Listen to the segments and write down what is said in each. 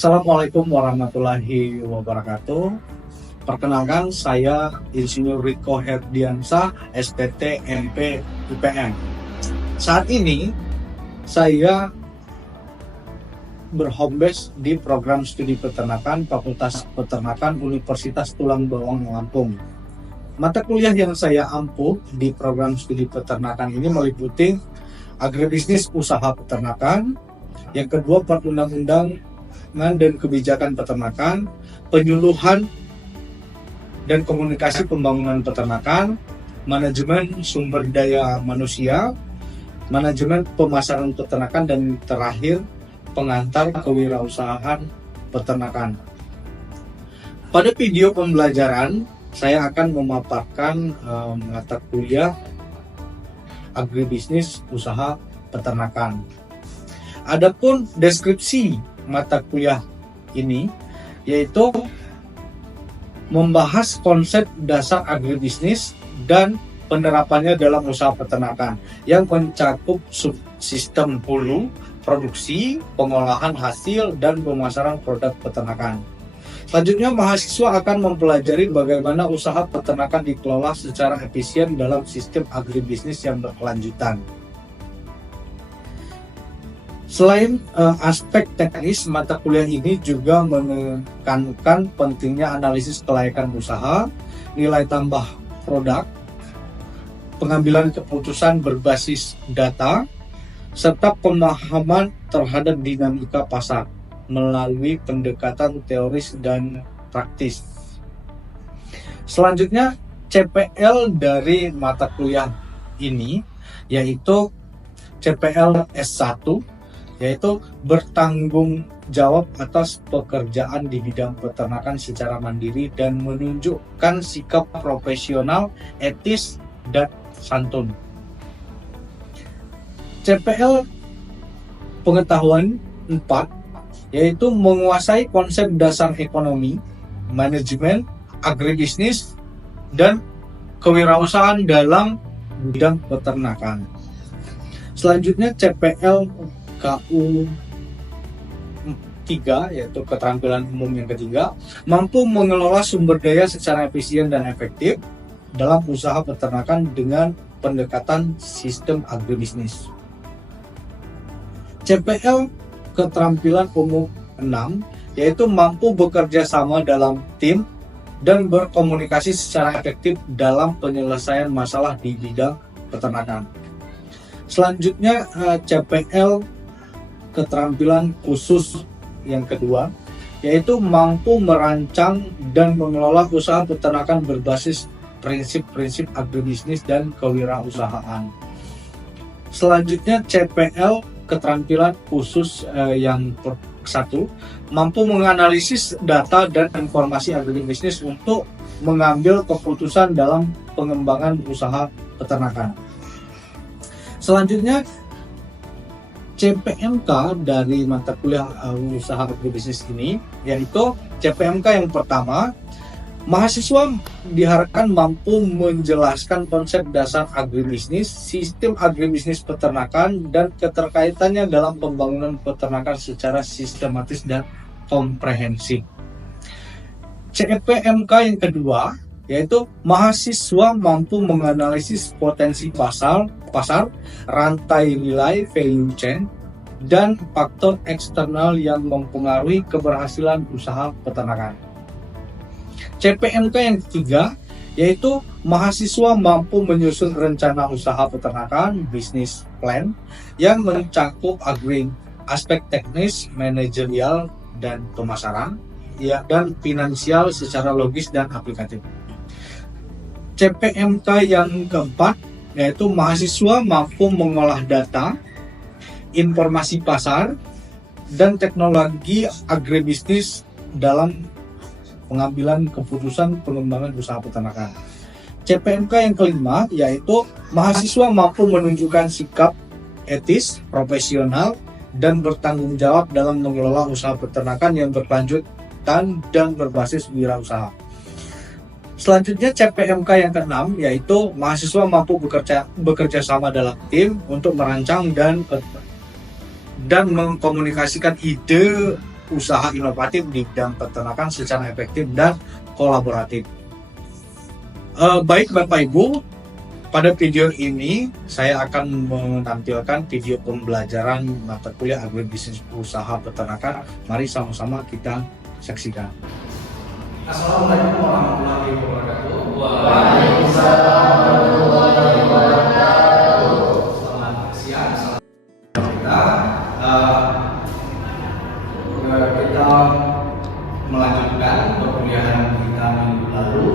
Assalamualaikum warahmatullahi wabarakatuh. Perkenalkan, saya Insinyur Riko Herdiansah, STT MP IPM. Saat ini saya berhome base di program studi peternakan Fakultas Peternakan Universitas Tulang Bawang Lampung. Mata kuliah yang saya ampuh di program studi peternakan ini meliputi agribisnis usaha peternakan, yang kedua perundang-undangan dan kebijakan peternakan, penyuluhan dan komunikasi pembangunan peternakan, manajemen sumber daya manusia, manajemen pemasaran peternakan, dan terakhir pengantar kewirausahaan peternakan. Pada video pembelajaran, saya akan memaparkan mata kuliah agribisnis usaha peternakan. Adapun deskripsi mata kuliah ini yaitu membahas konsep dasar agribisnis dan penerapannya dalam usaha peternakan yang mencakup subsistem hulu, produksi, pengolahan hasil, dan pemasaran produk peternakan. Selanjutnya, mahasiswa akan mempelajari bagaimana usaha peternakan dikelola secara efisien dalam sistem agribisnis yang berkelanjutan. Selain aspek teknis, mata kuliah ini juga menekankan pentingnya analisis kelayakan usaha, nilai tambah produk, pengambilan keputusan berbasis data, serta pemahaman terhadap dinamika pasar melalui pendekatan teoris dan praktis. Selanjutnya, CPL dari mata kuliah ini yaitu CPL S1, yaitu bertanggung jawab atas pekerjaan di bidang peternakan secara mandiri dan menunjukkan sikap profesional, etis, dan santun. CPL pengetahuan 4, yaitu menguasai konsep dasar ekonomi, manajemen, agribisnis, dan kewirausahaan dalam bidang peternakan. Selanjutnya CPL KU 3, yaitu keterampilan umum yang ketiga, mampu mengelola sumber daya secara efisien dan efektif dalam usaha peternakan dengan pendekatan sistem agribisnis. CPL keterampilan umum 6, yaitu mampu bekerja sama dalam tim dan berkomunikasi secara efektif dalam penyelesaian masalah di bidang peternakan. Selanjutnya CPL keterampilan khusus yang kedua, yaitu mampu merancang dan mengelola usaha peternakan berbasis prinsip-prinsip agribisnis dan kewirausahaan. Selanjutnya CPL keterampilan khusus yang satu, mampu menganalisis data dan informasi agribisnis untuk mengambil keputusan dalam pengembangan usaha peternakan. Selanjutnya CPMK dari mata kuliah usaha agribisnis ini, yaitu CPMK yang pertama, mahasiswa diharapkan mampu menjelaskan konsep dasar agribisnis, sistem agribisnis peternakan, dan keterkaitannya dalam pembangunan peternakan secara sistematis dan komprehensif. CPMK yang kedua, yaitu mahasiswa mampu menganalisis potensi pasar, rantai nilai value chain, dan faktor eksternal yang mempengaruhi keberhasilan usaha peternakan. CPMK yang ketiga, yaitu mahasiswa mampu menyusun rencana usaha peternakan, bisnis plan, yang mencakup aspek teknis, manajerial, dan pemasaran, dan finansial secara logis dan aplikatif. CPMK yang keempat, yaitu mahasiswa mampu mengolah data, informasi pasar, dan teknologi agribisnis dalam pengambilan keputusan pengembangan usaha peternakan. CPMK yang kelima, yaitu mahasiswa mampu menunjukkan sikap etis, profesional, dan bertanggung jawab dalam mengelola usaha peternakan yang berkelanjutan dan berbasis wirausaha. Selanjutnya CPMK yang keenam, yaitu mahasiswa mampu bekerja sama dalam tim untuk merancang dan mengkomunikasikan ide usaha inovatif di bidang peternakan secara efektif dan kolaboratif. Baik Bapak Ibu, pada video ini saya akan menampilkan video pembelajaran mata kuliah agribisnis usaha peternakan. Mari sama-sama kita saksikan. Assalamualaikum warahmatullahi wabarakatuh. Waalaikumsalam warahmatullahi wabarakatuh. Selamat siang. Kita melanjutkan perkuliahan kita minggu lalu,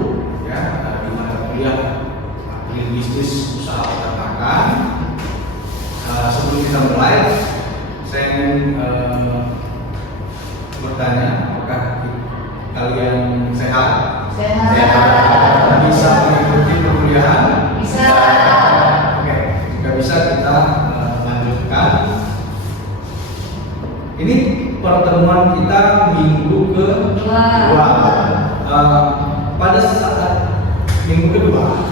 ya, di mata kuliah agribisnis usaha peternakan. Sebelum kita mulai, saya bertanya, apakah kalian sehat? Sehat. Bisa mengikuti perkuliahan? Bisa. Oke, jika bisa kita lanjutkan. Ini pertemuan kita minggu kedua. Pada saat minggu kedua,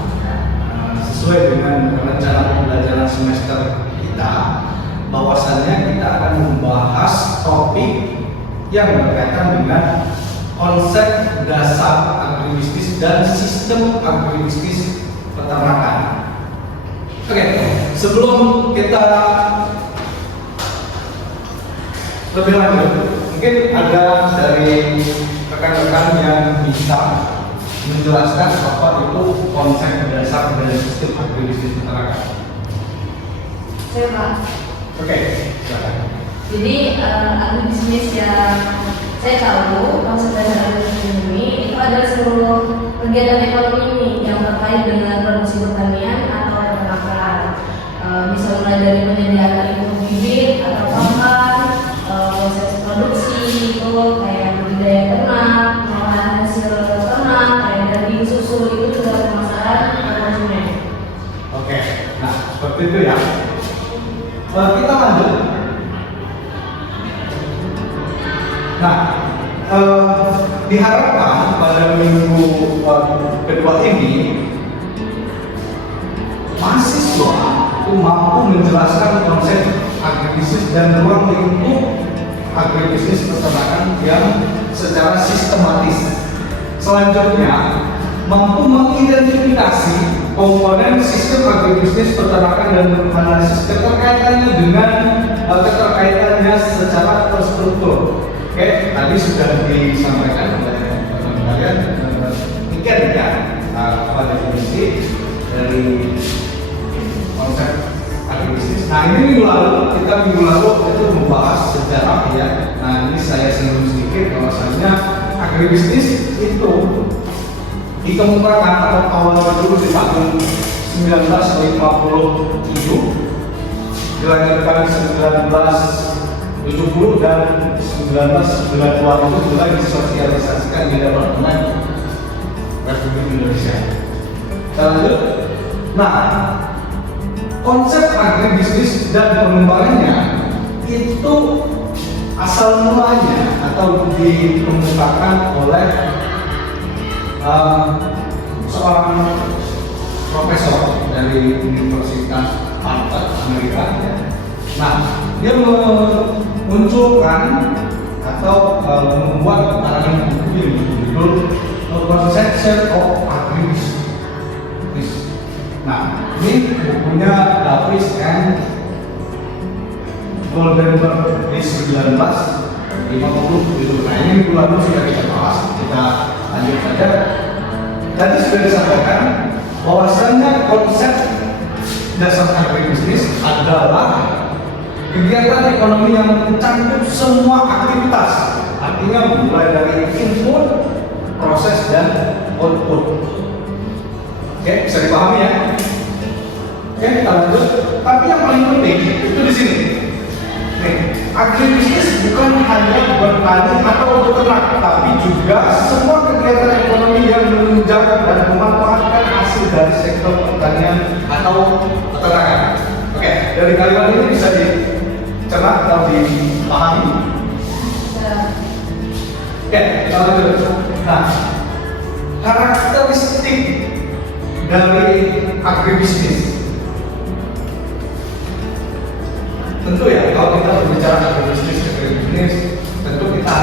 sesuai dengan rencana pembelajaran semester kita, bahwasannya kita akan membahas topik yang berkaitan dengan konsep dasar agribisnis dan sistem agribisnis peternakan. Oke, sebelum kita lebih lanjut, mungkin ada dari rekan-rekan yang bisa menjelaskan apa itu konsep dasar dan sistem agribisnis peternakan. Saya Pak. Oke, silakan. Jadi agribisnis yang saya tahu konsep dasar agribisnis ini itu adalah seluruh kegiatan ekonomi yang terkait dengan produksi pertanian atau peternakan. Bisa mulai dari penyediaan input bibit atau pakan, proses produksi itu kayak budidaya ternak, pengolahan hasil ternak, kayak daging, susu itu juga pemasaran konsumen. Oke, nah seperti itu ya. Kita lanjut. Nah, diharapkan pada minggu kedua ini mahasiswa itu mampu menjelaskan konsep agribisnis dan ruang lingkup agribisnis peternakan yang secara sistematis. Selanjutnya, mampu mengidentifikasi komponen sistem agribisnis peternakan dan menganalisis keterkaitannya secara terstruktur. Oke, tadi sudah disampaikan oleh kalian tiga ya apa definisi dari konsep agribisnis. Nah ini minggu lalu itu membahas sejarah ya. Nah ini saya singgung sedikit bahwasanya agribisnis itu dikemukakan atau awal dulu di tahun 1957, dilanjutkan 1970 dan 1992 itu mulai disosialisasikan di Departemen Republik Indonesia. Lanjut. Nah, konsep agribisnis dan pengembangannya itu asal mulanya atau dikemukakan oleh seorang profesor dari Universitas Harvard Amerika. Nah, dia memunculkan atau membuat karangan buku yang berjudul Conception of Agribisnis. Nah, ini bukunya Davis and Goldenberg di 1950 gitu. Nah, ini minggu lalu sudah kita bahas, kita lanjut saja. Tadi sudah disampaikan bahwasannya konsep dasar agribisnis adalah kegiatan ekonomi yang mencakup semua aktivitas, artinya mulai dari input, proses, dan output. Oke, bisa dipahami ya? Oke, kita lanjut. Tapi yang paling penting itu di sini. Nih, agribisnis bukan hanya bertani atau beternak, tapi juga semua kegiatan ekonomi yang menunjang dan memanfaatkan hasil dari sektor pertanian atau peternakan. Oke, dari kalimat ini bisa dicerna atau dipahami. Oke, kita lanjut. Nah, karakteristik dari agribisnis. Tentu ya, kalau kita berbicara agribisnis, tentu kita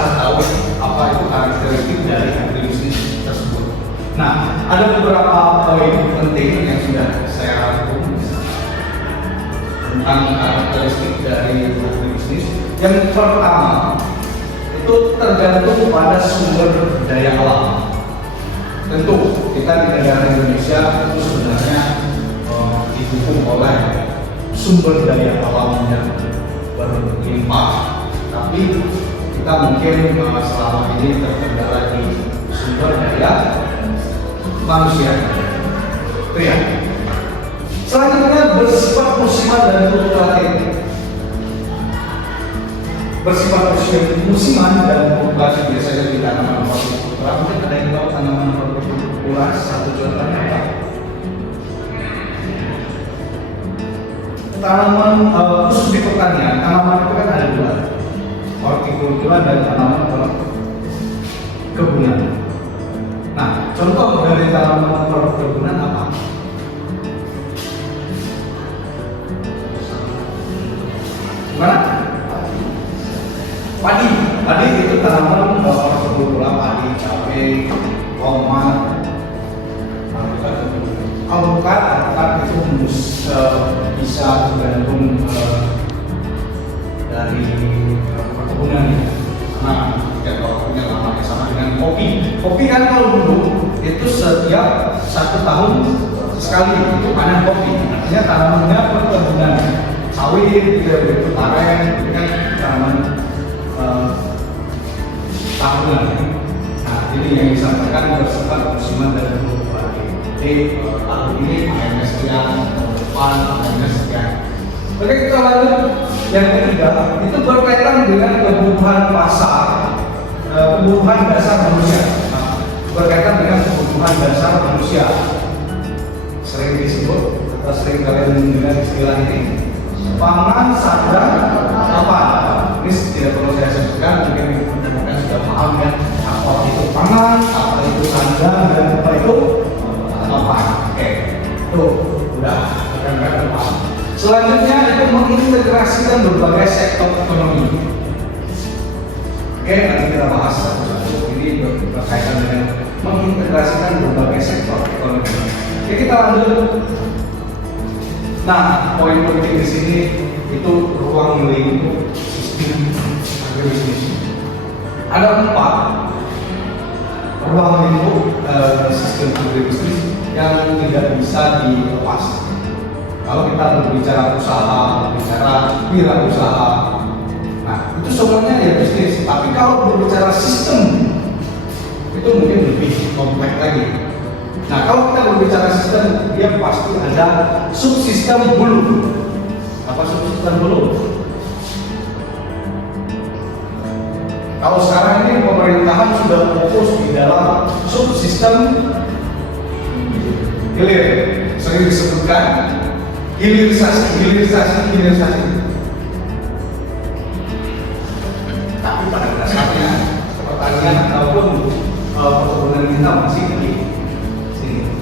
karakteristik dari agribisnis. Yang pertama itu tergantung pada sumber daya alam. Tentu kita di negara Indonesia itu sebenarnya didukung oleh sumber daya alam yang berlimpah, tapi kita mungkin selama ini terkendala di sumber daya manusia. Itu ya. Selanjutnya bersifat musiman dan fluktuatif. Bersifat musiman dan fluktuatif biasanya di tanaman hortikultura. Mungkin ada yang tahu tanaman hortikultura satu contohnya apa? Tanaman khusus di pertanian, tanaman itu kan ada dua, hortikultura dan tanaman perkebunan. Nah, contoh dari tanaman perkebunan apa? Gimana? Padi. Padi itu tanaman perkebunan, padi, cabai, tomat, alpukat itu bisa tergantung dari perkebunan ya. Karena waktunya lama sama dengan kopi. Kopi kan kalau dulu itu setiap 1 tahun sekali itu panen kopi. Artinya tanamannya perkebunan sawit, gitu, paren, itu kan tanaman tahunan. Nah, jadi yang disampaikan bersifat musiman dan fluktuatif. Jadi tahun ini panennya sekian, tahun depan panennya sekian. Oke, kita lanjut yang ketiga, itu berkaitan dengan kebutuhan pasar, kebutuhan dasar manusia. Berkaitan dengan kebutuhan dasar manusia. Sering disebut, atau sering kalian mendengar istilah ini, pangan, sandang, papan. Ini tidak perlu saya sebutkan, mungkin teman-teman sudah paham ya, apa itu pangan, apa itu sandang, dan apa itu papan. Oke, tuh udah akan paham. Selanjutnya itu mengintegrasikan berbagai sektor ekonomi. Oke, nanti kita bahas satu-satu. Ini berkaitan dengan mengintegrasikan berbagai sektor ekonomi. Oke, kita lanjut. Nah, poin penting di sini itu ruang lingkup sistem agribisnis. Ada 4 ruang lingkup sistem agribisnis yang tidak bisa dilepas. Kalau kita berbicara usaha, berbicara wirausaha, nah itu semuanya ya bisnis. Tapi kalau berbicara sistem, itu mungkin lebih kompleks lagi. Nah, kalau kita berbicara sistem, dia pasti ada subsistem hulu. Apa subsistem hulu? Kalau sekarang ini pemerintahan sudah fokus di dalam subsistem hilir, sering disebutkan hilirisasi. Tapi pada dasarnya pertanian ataupun perkebunan kita masih di sini.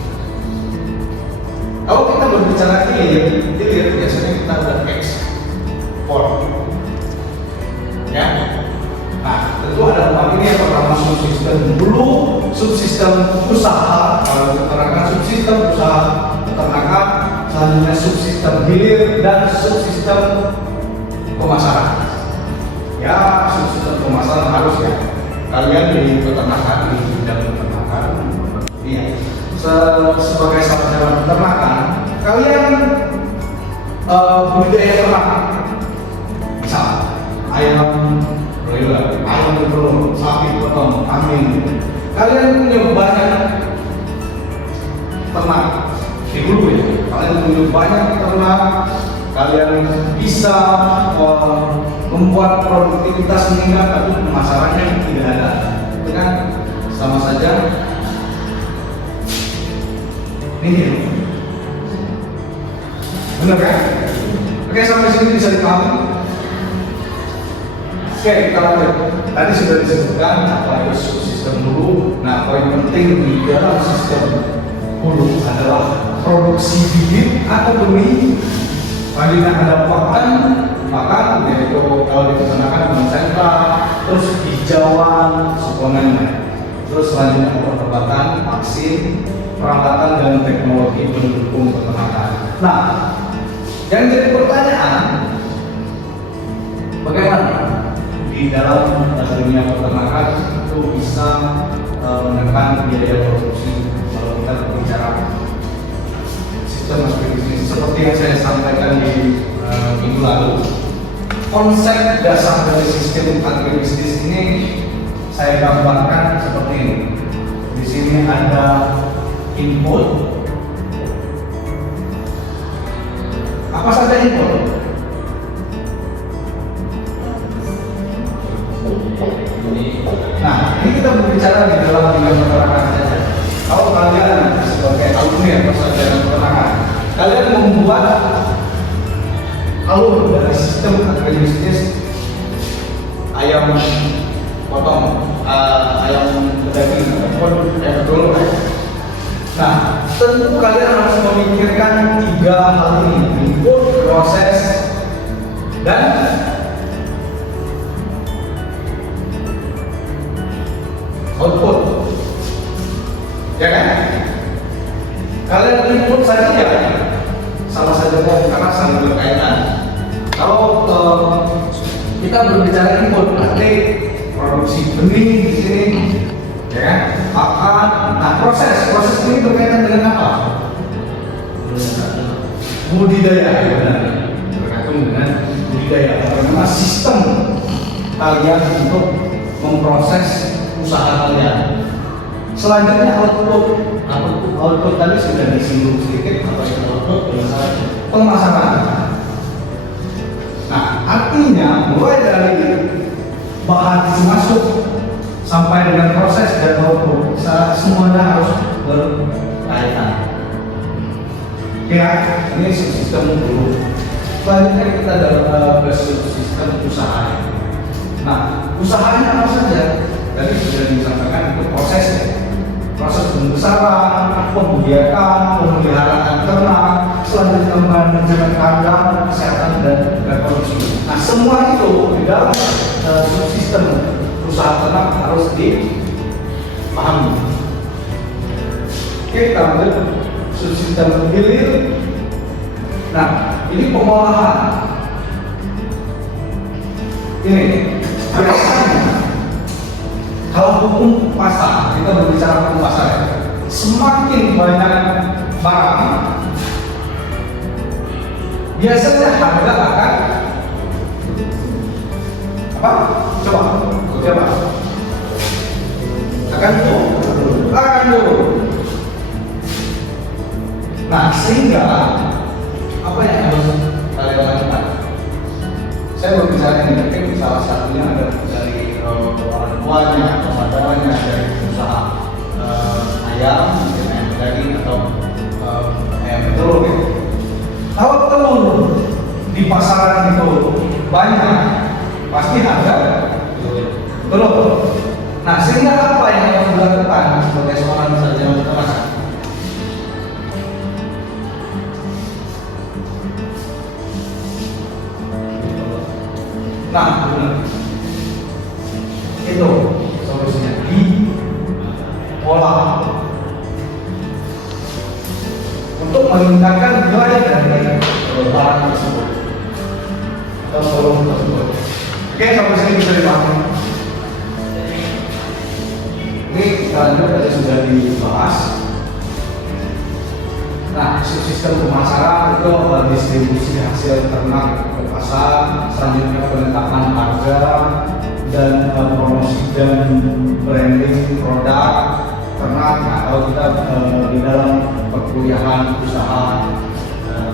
Kalau kita berbicara hilir biasanya kita udah ekspor, ya. Nah, tentu ada 4 ini. Yang pertama subsistem hulu, subsistem usaha, kalau peternakan subsistem usaha peternakan, selanjutnya subsistem hilir dan subsistem pemasaran. Ya, subsistem pemasaran harus ya. Kalian di peternakan, di bidang peternakan, iya. Sebagai sarjana peternakan, kalian budidaya ternak, misal ayam broiler, ayam telur, sapi potong, kambing. Kalian punya banyak ternak di hulu ya. Kalian punya banyak ternak, kalian bisa membuat produktivitas meningkat, tapi pemasarannya tidak ada. Itu kan sama saja ini, benar kan? Oke, sampai sini bisa dipahami. Oke, kita lanjut. Tadi sudah disebutkan apa itu subsistem hulu. Nah, poin penting di dalam sistem hulu adalah produksi bibit atau benih. Selanjutnya ada pakan, yaitu kalau di peternakan konsentra, terus hijauan, suplemen. Terus selanjutnya obat-obatan, vaksin, peralatan dan teknologi pendukung peternakan. Nah, yang jadi pertanyaan, di dalam dunia peternakan itu bisa menekan biaya produksi kalau kita berbicara sistem agribisnis seperti yang saya sampaikan di minggu lalu. Konsep dasar dari sistem agribisnis ini saya gambarkan seperti ini. Di sini ada input. Apa saja input? Nah, ini kita berbicara di dalam dunia peternakan saja. Kalau kalian sebagai alumni atau sarjana peternakan, kalian membuat alur dari sistem agribisnis ayam potong, ayam daging ataupun ayam telur. Nah, tentu kalian harus memikirkan 3 hal ini: input, proses, dan output. Ya kan? Kalian input saja ya, sama saja kok, karena saling berkaitan. Kalau kita berbicara input, berarti produksi benih di sini, ya kan? Pakan. Nah, proses ini berkaitan dengan apa? Budidaya, benar. Berkaitan dengan budidaya. Bagaimana sistem kalian untuk memproses usaha kalian. Selanjutnya output tadi sudah disinggung sedikit. Apa itu output? Pemasaran. Nah, artinya mulai dari bahan masuk sampai dengan proses dan output, semuanya harus berkaitan. Ya, ini sistem dulu. Selanjutnya kita ke sistem usaha. Nah, usahanya apa saja? Tadi sudah disampaikan itu prosesnya. Proses pembesaran, pembiakan, pemeliharaan ternak, selanjutnya manajemen kandang, kesehatan dan reproduksi. Nah, semua itu di dalam sistem usaha ternak harus dipahami. Oke, kita lanjut subsistem hilir. Nah, ini pengolahan. Ini biasanya kalau hukum pasar, kita berbicara hukum pasar ya, semakin banyak barang, biasanya harga akan apa? Coba. Akan turun. Nah, sehingga apa yang harus kalian lakukan? Saya berbicara ini mungkin salah satunya adalah dari orang tuanya atau saudaranya dari usaha ayam, mungkin ayam daging atau ayam telur. Kalau telur di pasaran itu banyak, pasti harga telur. Nah, sehingga apa yang harus dilakukan sebagai seorang sarjana peternakan? Nah, itu solusinya diolah untuk meningkatkan nilai dari barang tersebut atau volume tersebut. Oke, sampai sini bisa dipahami. Ini kita lanjut, tadi sudah dibahas. Nah, sistem pemasaran itu distribusi hasil ternak ke pasar, selanjutnya penetapan harga dan promosi dan branding produk ternak. Nah, kalau kita di dalam perkuliahan usaha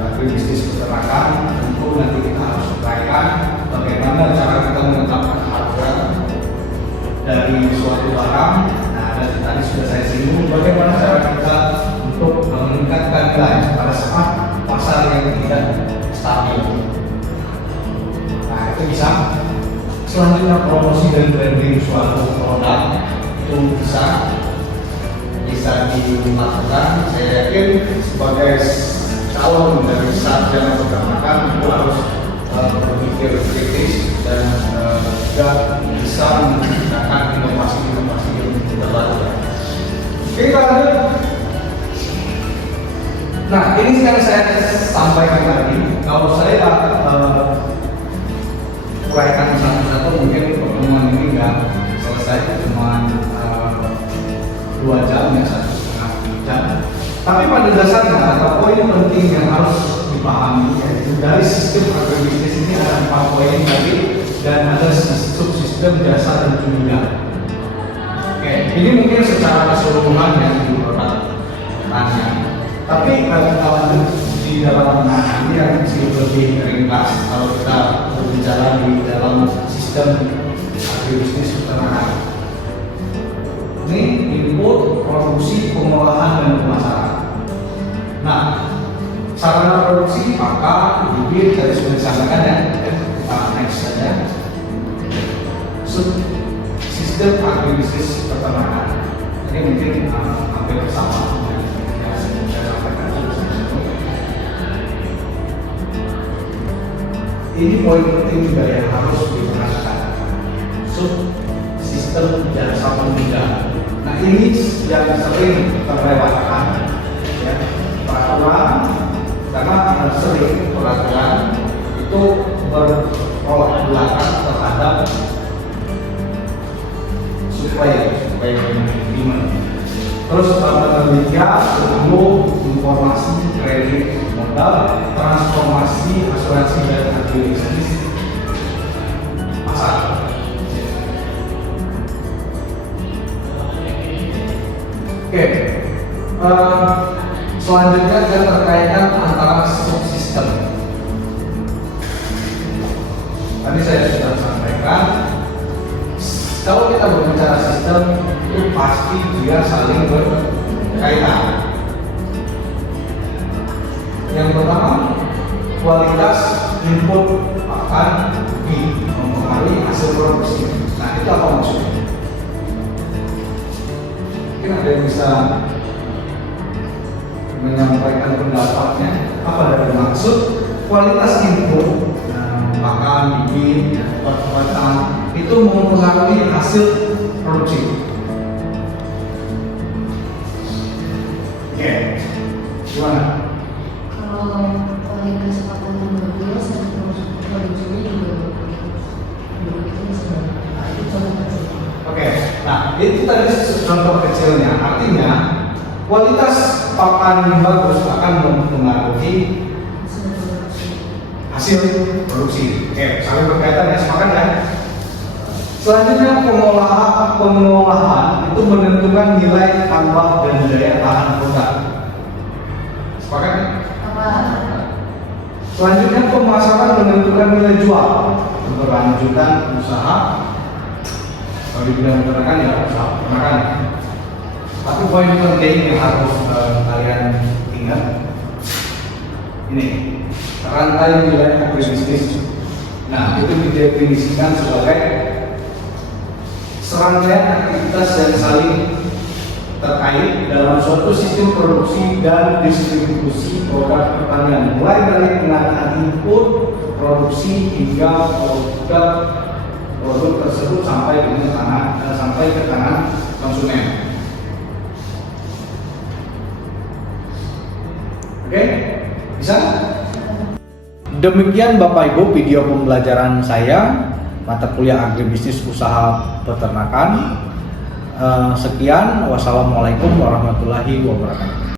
agribisnis peternakan, tentu nanti kita harus uraikan bagaimana cara kita menetapkan harga dari suatu barang. Nah, dan tadi sudah saya singgung bagaimana cara kita untuk meningkatkan nilai pada saat pasar yang tidak stabil. Nah, itu bisa. Selanjutnya promosi dan branding suatu produk itu bisa dilakukan. Saya yakin sebagai calon dari sarjana peternakan itu harus berpikir kritis dan juga bisa menciptakan inovasi-inovasi yang terbaru. Kita lanjut. Nah, ini yang saya sampaikan tadi. Kalau saya uraikan satu-satu, mungkin pertemuan ini nggak selesai cuma 2 jam ya, 1,5 jam. Tapi pada dasarnya ada poin penting yang harus dipahami, yaitu dari sistem agribisnis ini ada 4 poin tadi dan ada subsistem jasa dan tunjangan. Oke, ini mungkin secara keseluruhan yang tanya. Tapi kalau di dalam ini yang lebih ringkas, kalau kita berbicara di dalam sistem agribisnis peternakan. Ini input, produksi, pengolahan, dan pemasaran. Nah, sarana produksi pakan, bibit, tadi sudah disampaikan ya. Kita next saja. Sistem agribisnis peternakan. Ini mungkin hampir sama yang saya sampaikan. Ini poin penting juga yang harus diperhatikan. Sistem jasa penunjang. Nah, ini yang sering terlewatkan, ya, peraturan, karena sering peraturan itu bertolak belakang terhadap supaya demand. Terus ketiga, ilmu, informasi, kredit, modal, transformasi, asuransi dan agribisnis pasar. Oke, selanjutnya kita terkaitkan antara subsistem. Tadi saya sudah sampaikan, kalau kita berbicara sistem itu pasti dia saling berkaitan. Yang pertama, kualitas input akan mempengaruhi hasil produksi. Nah, itu apa maksudnya? Mungkin ada yang bisa menyampaikan pendapatnya. Apa dari maksud kualitas input, pakan, bibit, obat-obatan itu mempengaruhi hasil produksi. Oke, gimana? Kalau kualitas pakan yang bagus, produksinya juga bagus. Oke, nah itu tadi contoh kecilnya. Artinya kualitas pakan yang bagus akan mempengaruhi hasil produksi. Oke, saling berkaitan ya, sepakat ya. Selanjutnya pengolahan itu menentukan nilai tambah dan daya tahan produk. Sepakat ya? Selanjutnya pemasaran menentukan nilai jual. Keberlanjutan usaha. Kalau di bidang peternakan ya usaha peternakan. Tapi poin penting yang harus kalian ingat ini, rantai nilai agribisnis. Nah, itu didefinisikan sebagai serangkaian aktivitas yang saling terkait dalam suatu sistem produksi dan distribusi produk pertanian, mulai dari pengadaan input, produksi hingga produk tersebut sampai ke tangan konsumen. Oke, bisa? Demikian Bapak Ibu video pembelajaran saya mata kuliah agribisnis usaha peternakan. Sekian, wassalamualaikum warahmatullahi wabarakatuh.